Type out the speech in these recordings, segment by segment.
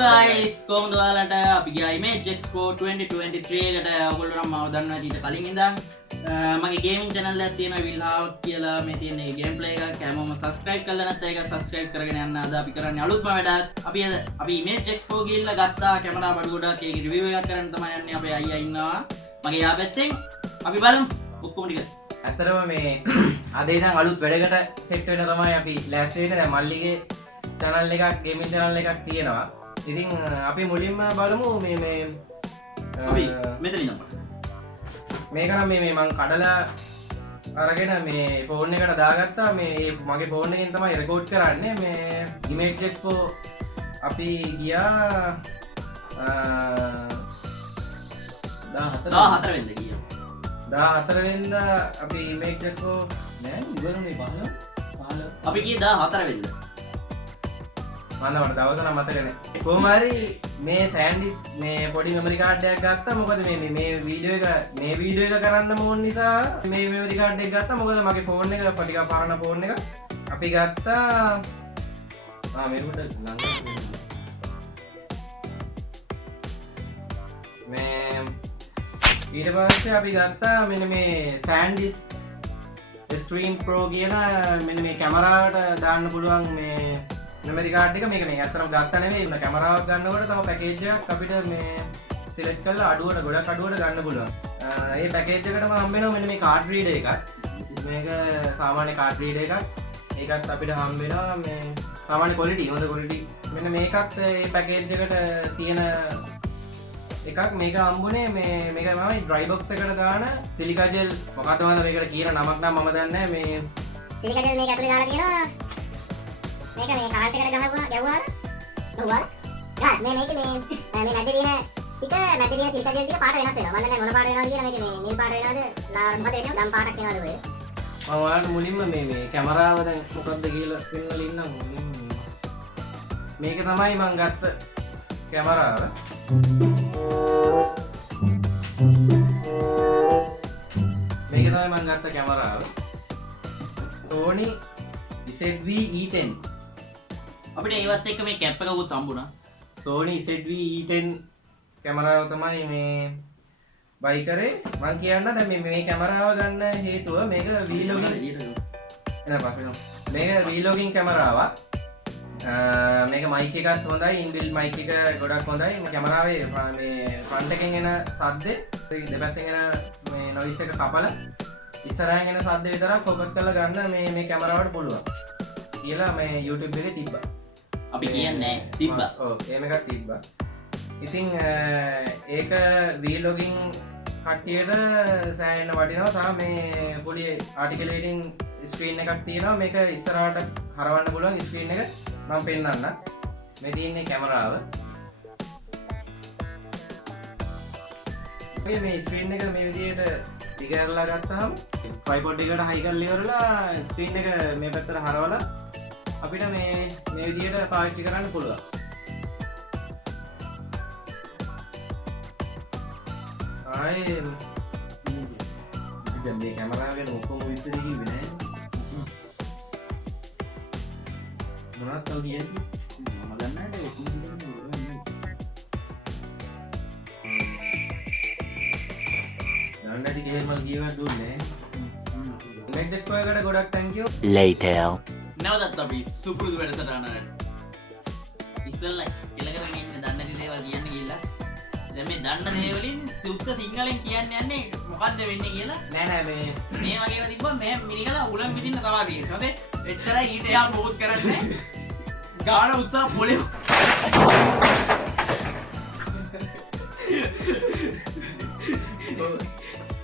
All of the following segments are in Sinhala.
guys, කොහොමද ඔයාලට අපි ගියා Image Expo 2023 එකට ඔයගොල්ලෝ නම් මම දන්නවා ඊට කලින් ඉඳන් මගේ ගේමින් channel එකක් තියෙනවා විල්හාව් කියලා මේ තියෙන ගේම් ප්ලේ එකක් හැමෝම subscribe කරලා නැත්නම් ඒක subscribe කරගෙන යන්න. අද අපි කරන්නේ අලුත්ම වැඩක්. අපි Image Expo ගිහිල්ලා ගත්තා කැමරා බඩු ගොඩක් ඒකේ review එකක් කරන්න තමයි යන්නේ. අපේ අයියා ඉන්නවා මගේ යා පැත්තෙන්. අපි බලමු ඔක්කොම ටික. ඇත්තටම මේ අද ඉඳන් අලුත් වැඩකට සෙට් වෙන තමයි අපි ලෑස්ති වෙන්නේ. දැන් මල්ලිගේ channel එකක් ගේමින් channel එකක් තියෙනවා. ඉතින් අපි මුලින්ම බලමු මේ අපි මෙතන ඉඳන් මේක නම් මේ මං කඩලා අරගෙන මේ ෆෝන් එකට දාගත්තා. මේ මගේ ෆෝන් එකෙන් තමයි රෙකෝඩ් කරන්නේ. මේ Image Expo අපි ගියා 14 වෙනිදා ගියා. 14 වෙනිදා අපි Image Expo නෑ ඉවරුනේ 15 අපි ගියේ 14 වෙනිදා. මට දවස නම් මතක නෑ. කොහොම හරි මේ සෑන්ඩිස් මේ පොඩි මෙමරි කාඩ් එකක් ගත්තා. මොකද මේ වීඩියෝ එක කරන්න ඕන නිසා මේ මෙමරි කාඩ් එක ගත්තා. මොකද මගේ ෆෝන් එක ටිකක් පරණ ෆෝන් එක. අපි ගත්තා මේකට මේ ඊට පස්සේ අපි ගත්තා මෙන්න මේ සෑන්ඩිස් ස්ට්‍රීම් ප්‍රෝ කියන මෙන්න මේ කැමරාවට දාන්න පුළුවන් මේ මෙමරි කාඩ් එක. මේක මේ අතරම ගත්තා නෙමෙයි. මේ කැමරාවක් ගන්නකොට තම පැකේජ් එකක් අපිට මේ සිලෙක්ට් කරලා අඩුවට ගොඩක් අඩුවට ගන්න පුළුවන්. ඒ පැකේජ් එකටම හම්බ වෙනවා මෙන්න මේ කාඩ් රීඩර් එකක්. මේක සාමාන්‍ය කාඩ් රීඩර් එකක්. ඒකත් අපිට හම්බ වෙනවා මේ සාමාන්‍ය ක්වොලිටි හොඳ ක්වොලිටි. මෙන්න මේකත් ඒ පැකේජ් එකට තියෙන එකක්. මේක හම්බුනේ මේක තමයි ඩ්‍රයි බොක්ස් එකට දාන සිලිකා ජෙල්. මොකක්ද මේකට කියන නමක් නම් මම දන්නේ නැහැ. මේ සිලිකා ජෙල් මේක ඇතුලේ දාලා තියෙනවා. මේක මේ කාට් එකට ගැවුවාම මේක මේ මැදේ තියෙන ටික මැදේ තියෙන සිලිකා ජෙල් ටික පාට වෙනස් වෙනවා. මම දැන් මොන පාට වෙනවද කියලා මේක මේ නිල් පාට වෙනවද ලම් පාටක් වෙනවද ඔය. මම ඔයාලට මුලින්ම මේ කැමරාව දැන් මොකක්ද කියලා පෙන්වලා ඉන්නම්. මේක තමයි මම ගත්ත කැමරාව. මේක තමයි මම ගත්ත කැමරාව. Sony ZV-E10. අපිට ඒවත් එක්ක මේ කැප් එකකුත් හම්බුණා. Sony ZV-E10 කැමරාව තමයි මේ බයි කරේ. මම කියන්න දැන් මේ කැමරාව ගන්න හේතුව මේක vlogging මේක vlogging කැමරාවක්. මේක මයික් එකත් හොඳයි. ඉන්බිල්ට් මයික් එක ගොඩක් හොඳයි. මේ කැමරාවේ මේ ෆ්‍රන්ට් එකෙන් එන සද්දේ දෙපැත්තෙන් එන මේ නොයිස් එක කපලා ඉස්සරහින් එන සද්ද විතරක් ફોකස් කරලා ගන්න මේ කැමරාවට පුළුවන් කියලා මේ YouTube එකේ තිබ්බා. අපි කියන්නේ තිබ්බා. ඔව් එහෙම එකක් තිබ්බා. ඉතින් ඒක vlogging කට්ටියට සෑහෙන වටිනවා. තා මේ පොඩි ආටිකුලේටින් ස්ක්‍රීන් එකක් තියෙනවා. මේක ඉස්සරහට හරවන්න පුළුවන් ස්ක්‍රීන් එක. මම පෙන්නන්න. මේ තියෙන්නේ කැමරාව. මේ ස්ක්‍රීන් එක මේ විදිහට දිගහැරලා ගත්තාම ට්‍රයිපොඩ් එකට හයි කරලා ඉවරලා ස්ක්‍රීන් එක මේ පැත්තට හරවලා අපිට මේ විදිහට පාවිච්චි කරන්න පුළුවන්. ආයේ දැන් මේ කැමරාව ගැන ඔක්කොම විස්තර කිව්වේ නෑ. මොනවද තව කියන්නේ? මම දන්නේ නැහැ ඒක කොහොමද කරන්නේ. දන්නටි ගේමල් ගියවත් දුන්නේ. Image Expo එකට ගොඩක් thank you. Later. නැවතත් අපි සුපුරුදු වැඩසටහනකට ඉස්සෙල්ලා ඉලකරගෙන ඉන්න දන්නේ නැති දේවල් කියන්න ගිහිල්ලා දැන් මේ දන්න දේ වලින් සුද්ධ සිංහලෙන් කියන්න යන්නේ මොකද්ද වෙන්නේ කියලා. නෑ මේ වගේම තිබ්බා මේ මිනිහලා උලන් විදින්න තවා තියෙනවා. හරි එච්චරයි ඊට එහා මොකොත් කරන්නේ ගාන උත්සාහ පොලේ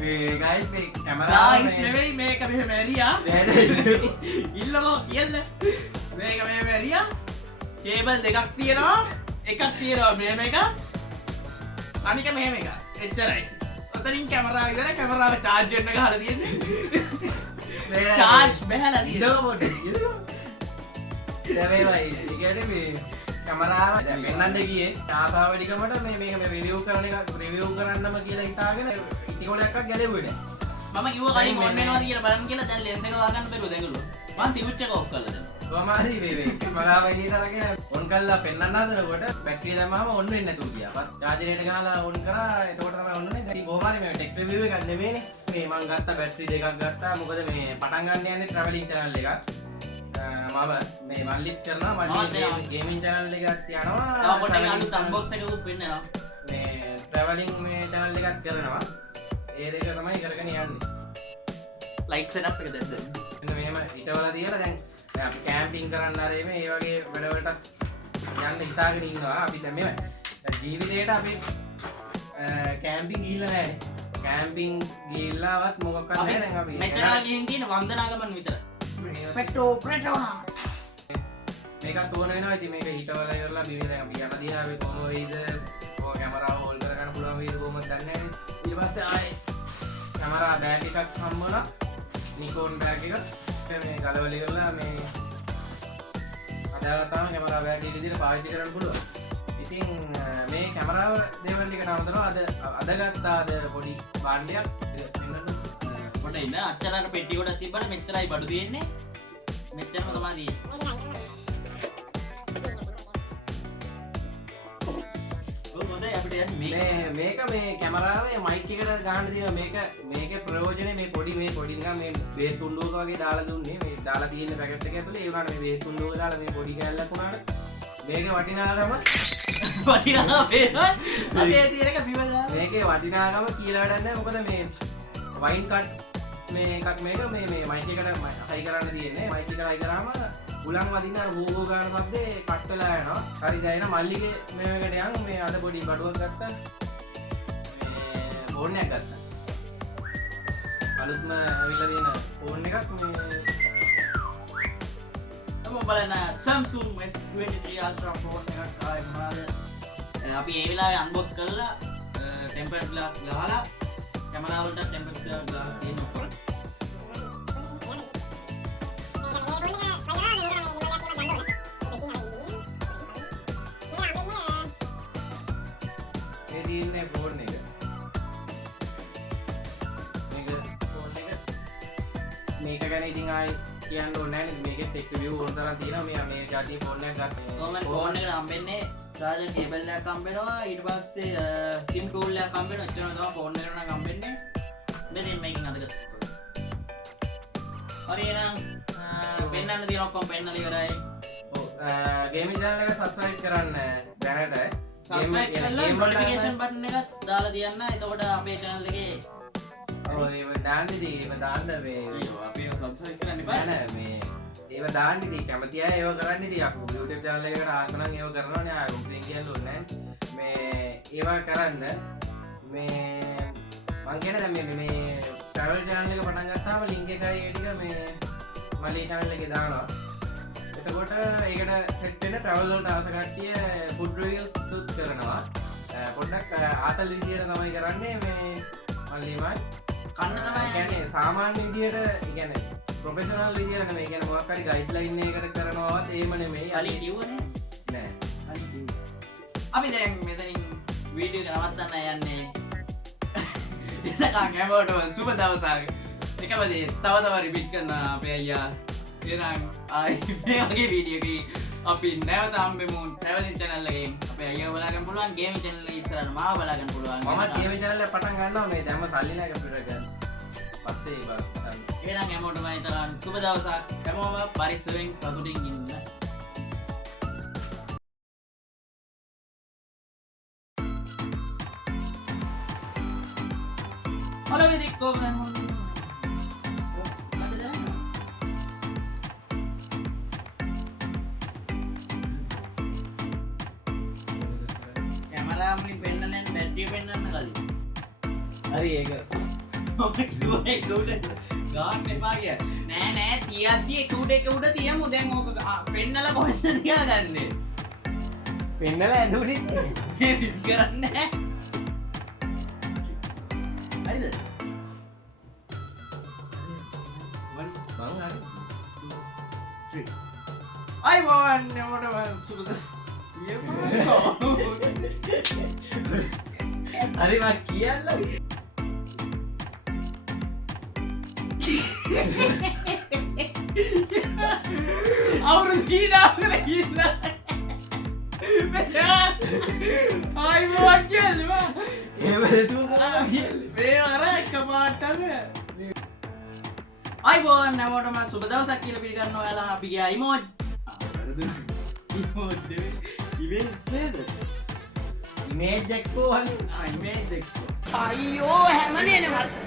මේ guys මේ කැමරාව නෙවෙයි මේක මෙහෙම ඇරියා ඉල්ලකෝ කියන්න මේක මෙහෙම ඇරියා කේබල් දෙකක් තියෙනවා. එකක් තියෙනවා මෙහෙම එක අනික මෙහෙම එක. එච්චරයි. ඔතනින් කැමරාව ඉවරයි. කැමරාව charge වෙන්න ගහලා තියෙන්නේ. charge බහැලා තියෙනවා. දැන් මේවයි. ඒ කියන්නේ මේ කැමරාව දැන් පෙන්නන්න ගියේ ආසාව වැඩිකමට මේක රිවිව් කරන්නම කියලා හිතාගෙන ඉටිකොලයක් ගැලෙව්වේ නෑ. මම කිව්වා කලින් ඔන් වෙනවා කියලා බලන්න කියලා. දැන් ලෙන්ස් එක වහගන්න බැරුව දැඟලුවා. මම ස්විච් එක ඔෆ් කරලා දැම්මා. කොමාරි වේ කැමරාව එළියටරගෙන ඔන් කරලා පෙන්නන්න හදනකොට බැටරිය දැම්මම ඔන් වෙන්නේ නැතුව ගියා. පස් චාර්ජරේට ගහලා ඔන් කරා. එතකොට තමයි ඔන් වෙන්නේ. ඉතින් කොමාරි මේ ටෙක් රිවිව් එකක් නෙමෙයිනේ. මේ මං ගත්ත බැටරි දෙකක් ගත්තා. මොකද මේ පටන් ගන්න යන්නේ ට්‍රැවලින් channel එකක්. මම මේ මල්ලිත් කරනවා. මල්ලි ගේමින් channel එකක් යනවා. තව පොඩ්ඩක් අලුත් unbox එකකුත් පෙන්නනවා. මේ ට්‍රැවලින් මේ channel එකක් කරනවා. ඒ දෙක තමයි කරගෙන යන්නේ. ලයිට් සෙටප් එක දැක්කද? මෙන්න මෙහෙම හිටවලා තියලා දැන් අපි කැම්පින් කරන්න ආරේ මේ වගේ වැඩවලට යන්න හිතාගෙන ඉන්නවා. අපි දැන් මෙහෙම ජීවිතේට අපි කැම්පින් ගිහිල්ලා නැහැ. කැම්පින් ගිහිල්ලාවත් මොකක්වත් නැහැ. දැන් අපි මෙතන ගිහින් තියෙන වන්දනාගමන විතර. ස්පෙක්ටෝ ප්‍රෙටෝනා. මේකත් ඕන වෙනවා. ඉතින් මේක හිටවලා ඉවරලා බිමේ දැන් අපි යන දිහා අපි කොහොම වෙයිද? ඔය කැමරාව හෝල්ඩ් කරගන්න පුළුවන් වෙයිද කොහොමද දන්නේ නැහැ. ඊට පස්සේ ආයේ කැමරා බෑග් එකක් හම්බුණා. නිකෝන් බෑග් එකක්. මේ ගලවලි කරලා මේ අදාළතාව කැමරා බෑග් එක විදිහට පාවිච්චි කරන්න පුළුවන්. ඉතින් මේ කැමරාව දේවල් ටික නවතනවා. අද ගත්තා අද පොඩි භාණ්ඩයක් පොඩ ඉන්න අච්චරට පෙට්ටි ගොඩක් තිබ්බට මෙච්චරයි බඩු තියෙන්නේ. මෙච්චරම තමයි තියෙන්නේ. මේක මේ කැමරාවේ මයික් එකට ගහන්න තියෙන මේක ප්‍රයෝජනේ මේ පොඩි නිකන් මේ බේස් තුණ්ඩුවක වගේ දාලා දුන්නේ. මේ දාලා තියෙන පැකට් එක ඇතුලේ ඒ වුණාට මේ බේස් තුණ්ඩුවක දාලා මේ පොඩි කැල්ලක් වුණාට මේකේ වටිනාකම අතේ තියෙන එක බිම දාලා මේකේ වටිනාකම කියලා වැඩක් නැහැ. මොකද මේ වයින් කට් මේ එකක් මේක මේ මයික් එකට හයි කරන්න තියෙන්නේ. මයික් එකට හයි කරාම උලන් වදින්න අර හෝගෝ ගන්න සද්දේ කට් වෙලා යනවා. හරි දැන් මල්ලිගේ මේකට යන් මේ අද පොඩි බඩුවක් ගත්තා. මේ ෆෝන් එකක් ගත්තා. අලුත්ම අවිල්ලා තියෙන ෆෝන් එකක් මේ තමයි බලන්න Samsung S23 Ultra ෆෝන් එකක් ආයි මොනවාද අපි ඒ වෙලාවේ අන්බොක්ස් කරලා ටෙම්පර් ග්ලාස් ගහලා කැමරා වලට ටෙම්පර් ග්ලාස් තියෙනවා. තියෙන්නේ ෆෝන් එක. මේක ගැන ඉතින් ආයි කියන්න ඕනේ නැහැ. මේකේ ටෙක් රිවිව් ඕන තරම් තියෙනවා. මේ ජාතිය ෆෝන් එකක් ගත්තා. කොහොමද ෆෝන් එකට හම්බෙන්නේ? charger cable එකක් හම්බෙනවා. ඊට පස්සේ SIM tool එකක් හම්බෙනවා. එච්චරම තමයි ෆෝන් එකට නම් හම්බෙන්නේ. මෙතෙන් මේකෙන් අද ගත්තා. හරි එහෙනම් පෙන්නන්න තියෙන ඔක්කොම පෙන්නලා ඉවරයි. ඔව් ගේමින් channel එක subscribe කරන්න දැනට. සබස්ක්‍රයිබ් කරලා නොටිෆිකේෂන් බටන් එකත් දාලා තියන්න. එතකොට අපේ channel එකේ ඔය දාන්න ඉතින් ඒව දාන්න මේ අපි සබස්ක්‍රයිබ් කරන්න එපා. නෑ මේ ඒව දාන්න ඉතින් කැමති අය ඒව කරන්න ඉතින් අපි YouTube channel එකකට ආස නම් ඒව කරනවානේ. ආ උපදින් කියන්න ඕනේ නෑ. මේ ඒවා කරන්න මේ මං කියන දැන් මේ travel channel එක පටන් ගත්තාම link එකයි ඒ ටික මේ මලී channel එකේ දානවා. එතකොට ඒකට සෙට් වෙන travel වලට ආස කට්ටිය food reviews තුත් කරනවා. පොඩ්ඩක් ආතල් විදියට තමයි කරන්නේ මේ මල්ලිමයි. කන්න තමයි කියන්නේ සාමාන්‍ය විදියට කියන්නේ ප්‍රොෆෙෂනල් විදියට නෙමෙයි. කියන්නේ මොකක් හරි ගයිඩ්ලයින් එකකට කරනවවත් එහෙම නෙමෙයි. කලින් කිව්වනේ නෑ. කලින් කිව්වා. අපි දැන් මෙතනින් වීඩියෝ එක නවත්තන්න යන්නේ. එතකන් හැමෝටම සුබ දවසක්. එකම දේ තව රිපීට් කරන අපේ අයියා. එහෙනම් ආයි මේ වගේ වීඩියෝ එකකින් අපි නැවත හම්බෙමු traveling channel එකෙන්. අපේ අයියා බලාගන්න පුළුවන් gaming channel එක ඉස්සරහට මාව බලාගන්න පුළුවන්. මම gaming channel එක පටන් ගන්නවා මේ දැම්ම සල්ලි නැහැ කම්පියුටර් ගන්න. පස්සේ බලන්න. එහෙනම් හැමෝටම ඊතරම් සුබ දවසක්. හැමෝම පරිස්සමෙන් සතුටින් ඉන්න. හලෝ විදික් කොහොමද? කැමරාවලින් පෙන්නන්නේ බැටරිය පෙන්නන්න කලින්. හරි ඒක. මම කිව්වා ඒක උඩ ගාන්න එපා කිය. නෑ තියද්දි ඒක උඩ තියමු. දැන් ඕක පෙන්නලා කොහෙන්ද තියාගන්නේ? පෙන්නලා ඇඳුනේ. මේ විස් කරන්නේ නෑ. හරිද? මං හරි. 3 I want never සුබද. හරි මං කියන්න. අවුල සීනාවකට ඉන්න අයිබෝන් කියල්ලවා ඒ අර එක පාට්ටම අයිබෝන් නැමෝටම සුබ දවසක් කියලා පිළිගන්න ඔයාලා අපි ගියා ඉමෝජ් ඉමේජ් එක්ස්පෝ ඉමේජ් එක්ස්පෝ අයියෝ හැමනේනවා